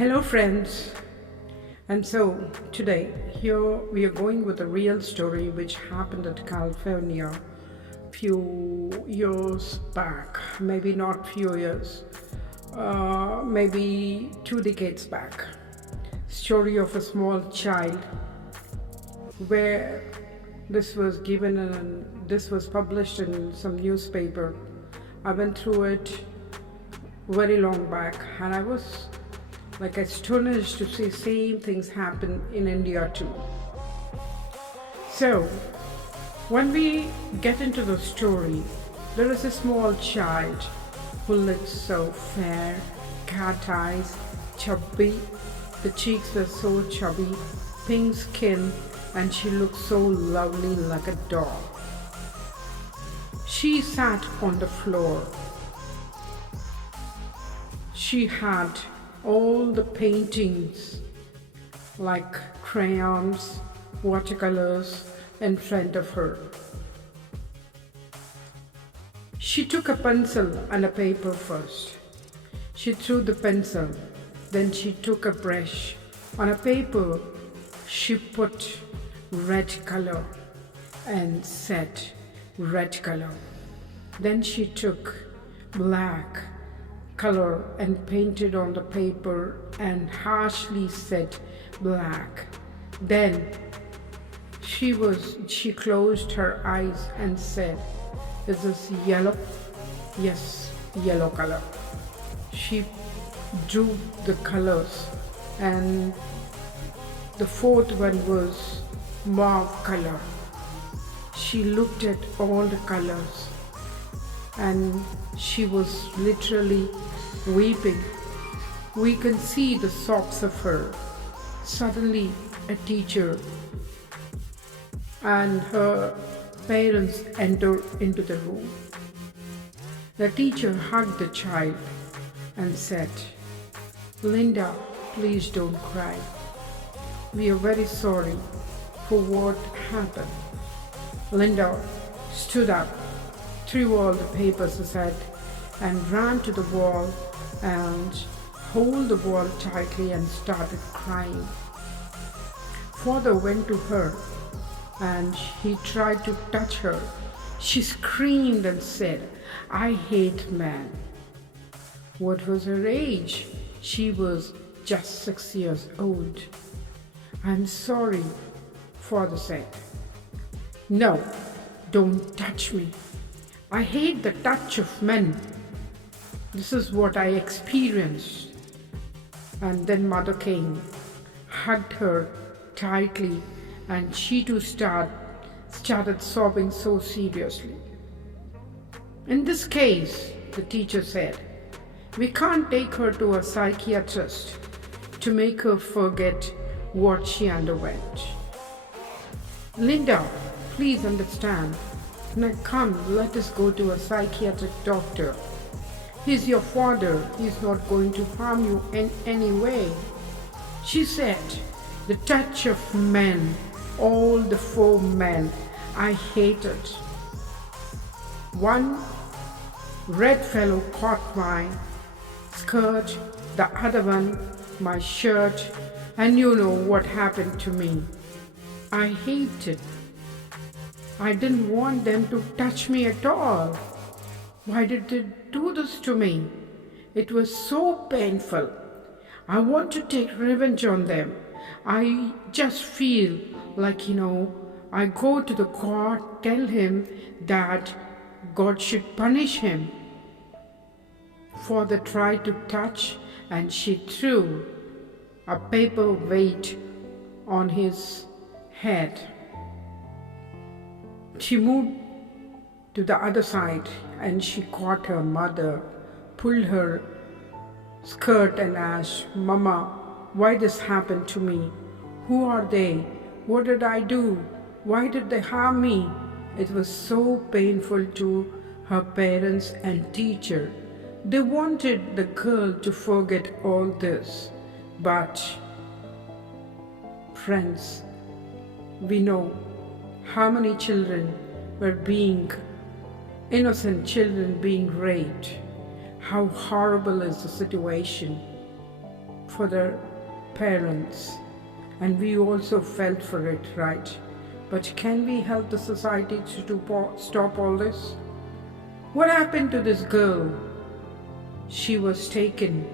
Hello, friends. And so today, here we are going with a real story which happened at California few years back, maybe not few years, maybe 2 decades back. Story of a small child where this was published in some newspaper. I went through it very long back, and I was like astonished to see same things happen in India too. So when we get into the story, there is a small child who looks so fair, cat eyes, chubby. The cheeks were so chubby, pink skin, and she looked so lovely like a doll. She sat on the floor. She had all the paintings like crayons, watercolors in front of her. She took a pencil and a paper first. She threw the pencil, then she took a brush. On a paper, she put red color and said red color. Then she took black color and painted on the paper and harshly said black. Then she closed her eyes and said, "Is this yellow?" "Yes, yellow color." She drew the colors, and the fourth one was mauve color. She looked at all the colors and she was literally weeping. We can see the sobs of her. Suddenly, a teacher and her parents entered into the room. The teacher hugged the child and said, "Linda, please don't cry. We are very sorry for what happened." Linda stood up, threw all the papers aside, and ran to the wall and held the wall tightly and started crying. Father went to her and he tried to touch her. She screamed and said, "I hate men." What was her age? She was just 6 years old. "I'm sorry," father said. "No, don't touch me. I hate the touch of men. This is what I experienced." And then mother came, hugged her tightly, and she too started sobbing so seriously. "In this case," the teacher said, "we can't take her to a psychiatrist to make her forget what she underwent. Linda, please understand. Now come, let us go to a psychiatric doctor. He's your father. He's not going to harm you in any way." She said, "The touch of men, all the four men, I hated. One red fellow caught my skirt, the other one my shirt, and you know what happened to me. I hated. I didn't want them to touch me at all. Why did they do this to me? It was so painful. I want to take revenge on them. I just feel like, I go to the God, tell him that God should punish him." Father tried to touch, and she threw a paper weight on his head. She moved to the other side and she caught her mother, pulled her skirt and asked, "Mama, why this happened to me? Who are they? What did I do? Why did they harm me?" It was so painful to her parents and teacher. They wanted the girl to forget all this. But, friends, we know how many children were innocent children being raped. How horrible is the situation. for their parents, and we also felt for it, right? But can we help the society to stop all this? What happened to this girl? She was taken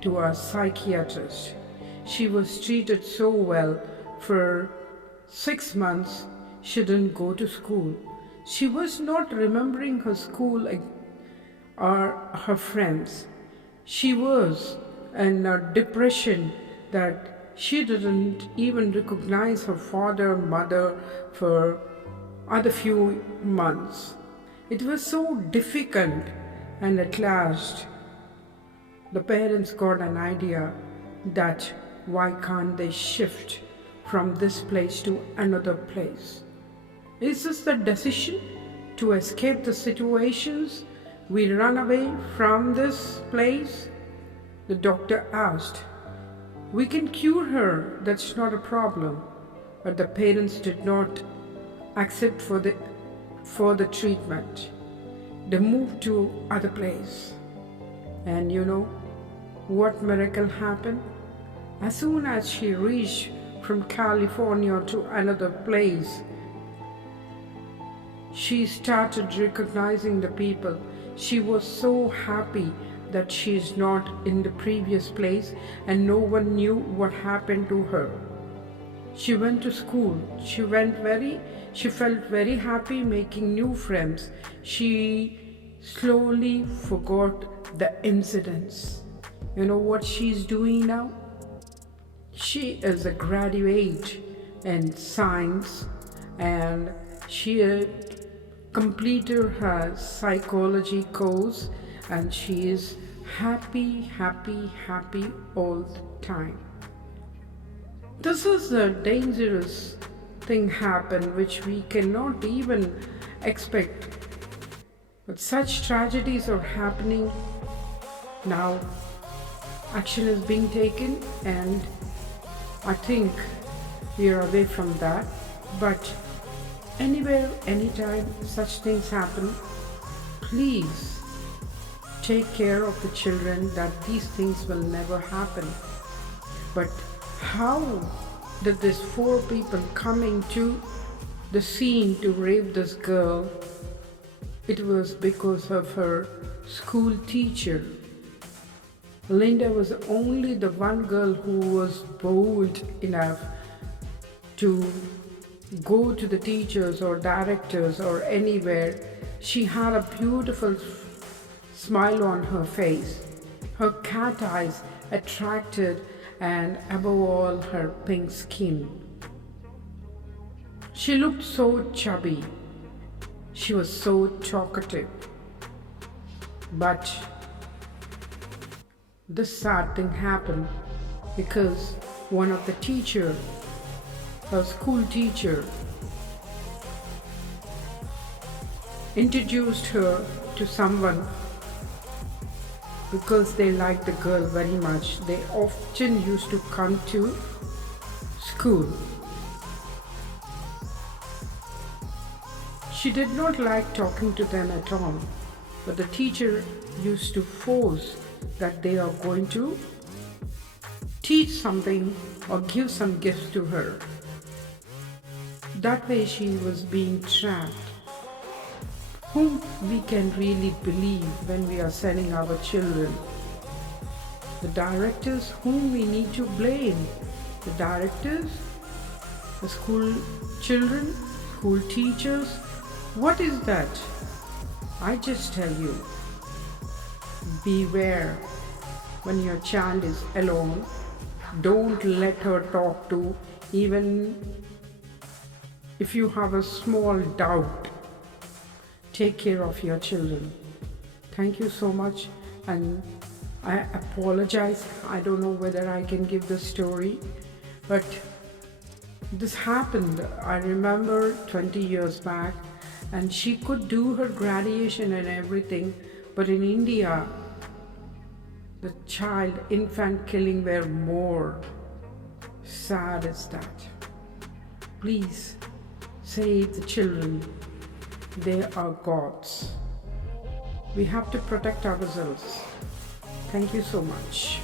to a psychiatrist. She was treated so well for 6 months. She didn't go to school. She was not remembering her school or her friends. She was in a depression that she didn't even recognize her father, mother for other few months. It was so difficult, and at last the parents got an idea that why can't they shift from this place to another place? Is this the decision to escape the situations? We run away from this place? The doctor asked. We can cure her, that's not a problem. But the parents did not accept for the treatment. They moved to other place. And you know what miracle happened? As soon as she reached from California to another place, she started recognizing the people. She was so happy that she is not in the previous place and no one knew what happened to her. She went to school. She felt very happy making new friends. She slowly forgot the incidents. You know what she's doing now? She is a graduate in science, and she completed her psychology course, and she is happy all the time. This is a dangerous thing happen which we cannot even expect. But such tragedies are happening now. Action is being taken, and I think we are away from that. But anywhere, anytime such things happen, please take care of the children that these things will never happen. But how did these 4 people coming to the scene to rape this girl? It was because of her school teacher. Linda was only the one girl who was bold enough to go to the teachers or directors or anywhere. She had a beautiful smile on her face. Her cat eyes attracted, and above all, her pink skin. She looked so chubby. She was so talkative. But this sad thing happened because one of the teacher, her school teacher, introduced her to someone because they liked the girl very much. They often used to come to school. She did not like talking to them at all, but the teacher used to force that they are going to teach something or give some gifts to her. That way she was being trapped. Whom we can really believe when we are sending our children? The directors whom we need to blame. The directors, the school children, school teachers. What is that? I just tell you, beware when your child is alone. Don't let her talk to, even if you have a small doubt. Take care of your children. Thank you so much, and I apologize. I don't know whether I can give the story, but this happened, I remember 20 years back, and she could do her graduation and everything, but in India, the infant killing were more. Sad as that. Please save the children. They are gods. We have to protect ourselves. Thank you so much.